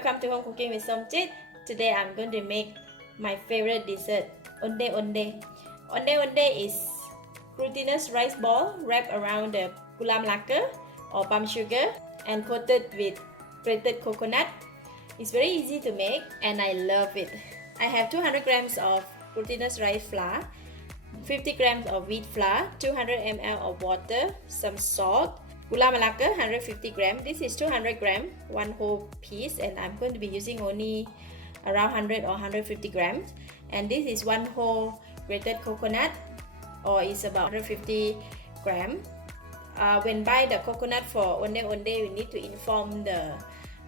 welcome to Home Cooking with Somjit. Today I'm going to make my favorite dessert, Onde Onde. Onde Onde is glutinous rice ball wrapped around the Gula Melaka or palm sugar and coated with grated coconut. It's very easy to make and I love it. I have 200 grams of glutinous rice flour, 50 grams of wheat flour, 200 ml of water, some salt, Gula Melaka 150 grams. This is 200 grams, one whole piece, and I'm going to be using only around 100 or 150 grams. And this is one whole grated coconut, or it's about 150 grams. When buy the coconut for Onde Onde, we need to inform the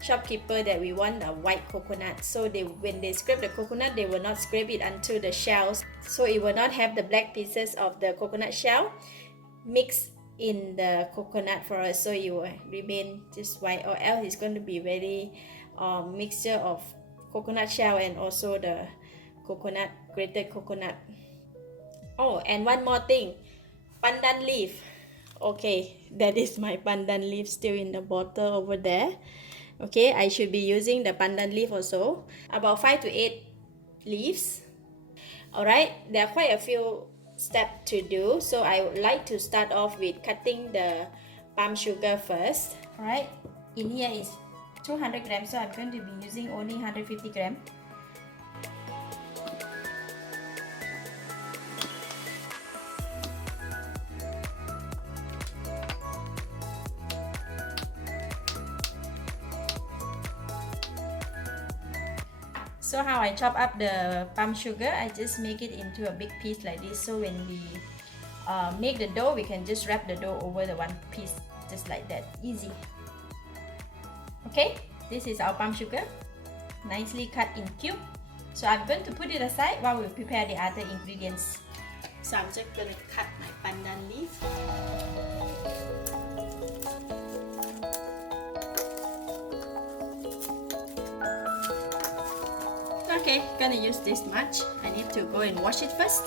shopkeeper that we want a white coconut. So when they scrape the coconut, they will not scrape it until the shells, so it will not have the black pieces of the coconut shell mixed in the coconut for us, so it will remain just white, or else it's going to be very mixture of coconut shell and also the coconut, grated coconut. Oh, and one more thing, pandan leaf. Okay, that is my pandan leaf still in the bottle over there. Okay, I should be using the pandan leaf also, about 5 to 8 leaves. Alright, there are quite a few steps to do, so I would like to start off with cutting the palm sugar first. Alright, in here is 200 grams, so I'm going to be using only 150 grams. So how I chop up the palm sugar, I just make it into a big piece like this, so when we make the dough, we can just wrap the dough over the one piece, just like that, easy. Okay, this is our palm sugar, nicely cut in cube. So I'm going to put it aside while we prepare the other ingredients. So I'm just going to cut my pandan leaf. Okay, gonna use this much. I need to go and wash it first.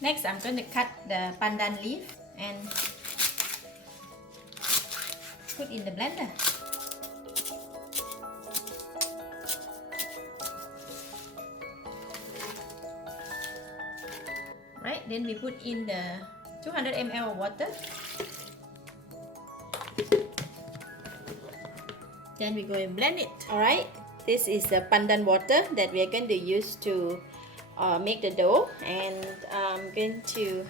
Next, I'm going to cut the pandan leaf and put in the blender. Right, then we put in the 200 ml of water. Then we go and blend it. Alright. This is the pandan water that we are going to use to make the dough, and I'm going to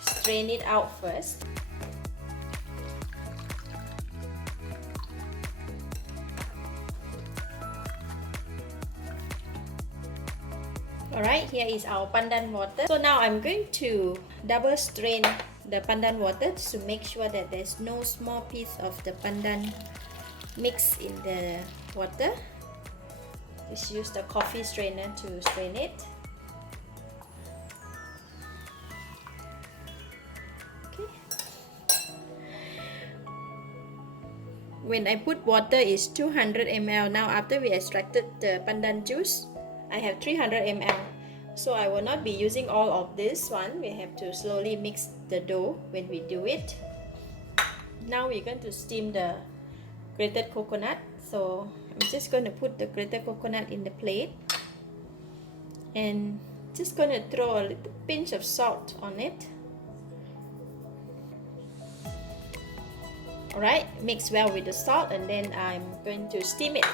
strain it out first. Alright, here is our pandan water. So now I'm going to double strain the pandan water to make sure that there's no small piece of the pandan mix in the water. Just use the coffee strainer to strain it. Okay. When I put water is 200 ml. Now after we extracted the pandan juice, I have 300 ml. So I will not be using all of this one. We have to slowly mix the dough when we do it. Now we're going to steam the grated coconut. So I'm just going to put the grated coconut in the plate and just going to throw a little pinch of salt on it. Alright, mix well with the salt, and then I'm going to steam it.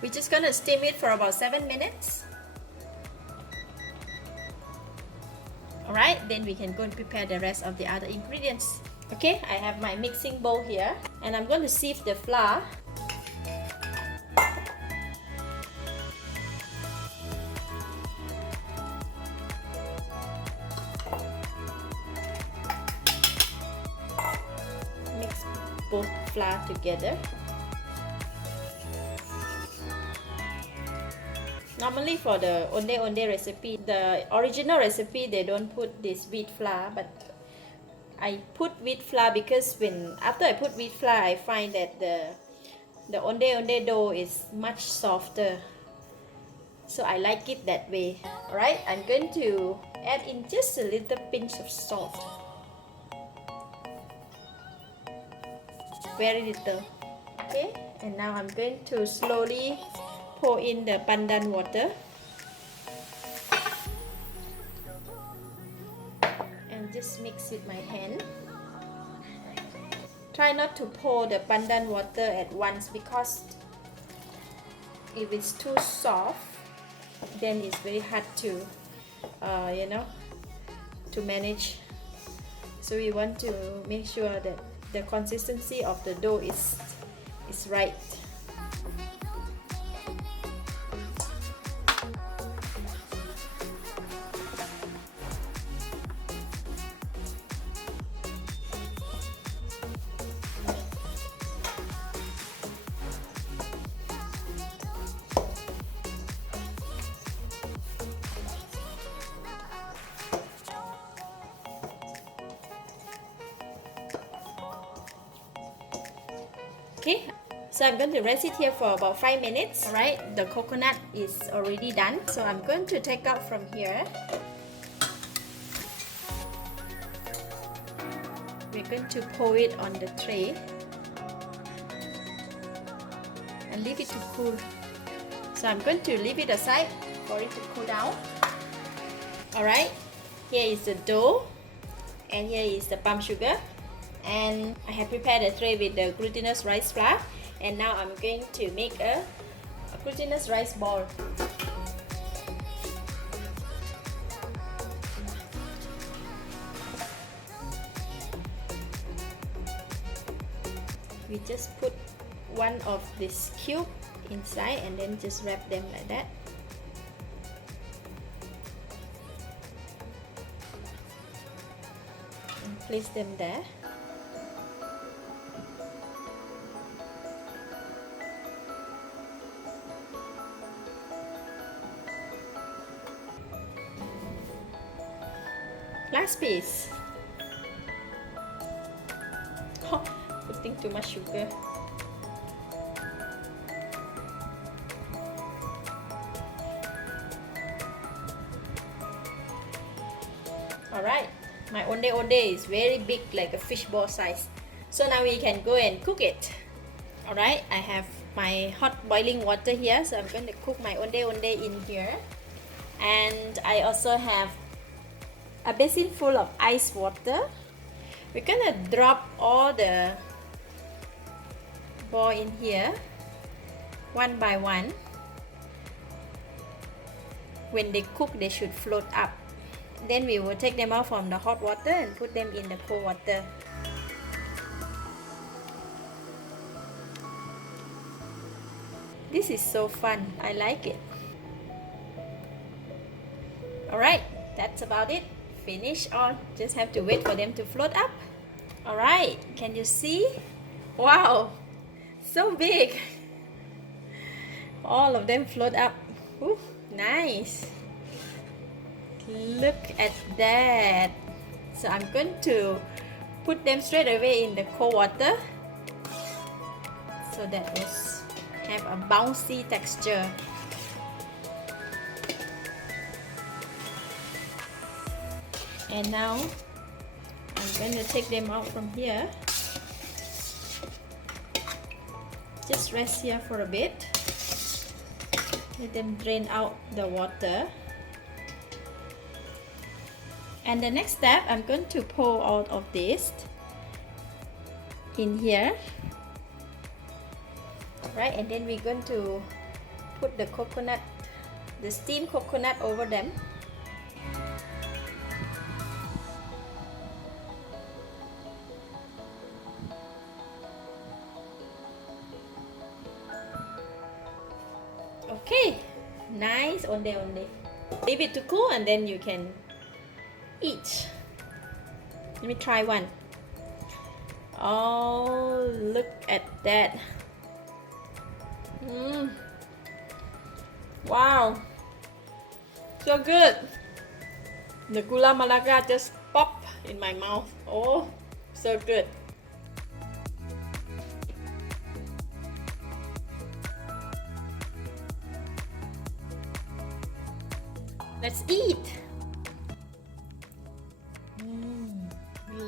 We're just going to steam it for about 7 minutes. Alright, then we can go and prepare the rest of the other ingredients. Okay, I have my mixing bowl here, and I'm going to sieve the flour. Mix both flour together. Normally for the Onde Onde recipe, the original recipe, they don't put this wheat flour, but I put wheat flour because after I put wheat flour, I find that the Onde Onde dough is much softer. So I like it that way. Alright, I'm going to add in just a little pinch of salt. Very little. Okay, and now I'm going to slowly pour in the pandan water. And just mix with my hand. Try not to pour the pandan water at once, because if it's too soft, then it's very hard to to manage. So we want to make sure that the consistency of the dough is right. Okay, so I'm going to rest it here for about 5 minutes. Alright, the coconut is already done. So I'm going to take out from here. We're going to pour it on the tray and leave it to cool. So I'm going to leave it aside for it to cool down. Alright, here is the dough and here is the palm sugar. And I have prepared a tray with the glutinous rice flour, and now I'm going to make a glutinous rice ball. We just put one of this cube inside and then just wrap them like that. And place them there. Last piece. Oh, putting too much sugar. Alright, my Onde Onde is very big, like a fishball size. So now we can go and cook it. Alright, I have my hot boiling water here, so I'm going to cook my Onde Onde in here. And I also have a basin full of ice water. We're gonna drop all the ball in here one by one. When they cook, they should float up. Then we will take them out from the hot water and put them in the cold water. This is so fun. I like it. Alright, that's about it. Finish all. Just have to wait for them to float up. Alright, can you see? Wow, so big. All of them float up. Ooh, nice. Look at that. So I'm going to put them straight away in the cold water so that will have a bouncy texture. And now I'm going to take them out from here. Just rest here for a bit. Let them drain out the water. And the next step, I'm going to pour out of this in here. Right, and then we're going to put the coconut, the steamed coconut over them. Okay, nice Onde Onde. Leave it to cool and then you can eat. Let me try one. Oh, look at that. Wow, so good. The Gula Melaka just popped in my mouth. Oh, so good. Let's eat.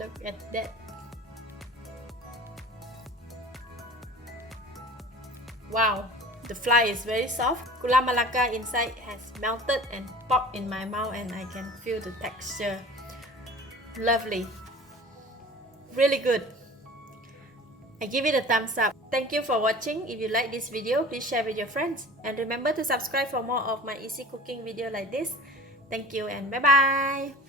Look at that. Wow, the fly is very soft. Gula Melaka inside has melted and popped in my mouth, and I can feel the texture. Lovely. Really good. I give it a thumbs up. Thank you for watching. If you like this video, please share with your friends. And remember to subscribe for more of my easy cooking video like this. Thank you and bye bye.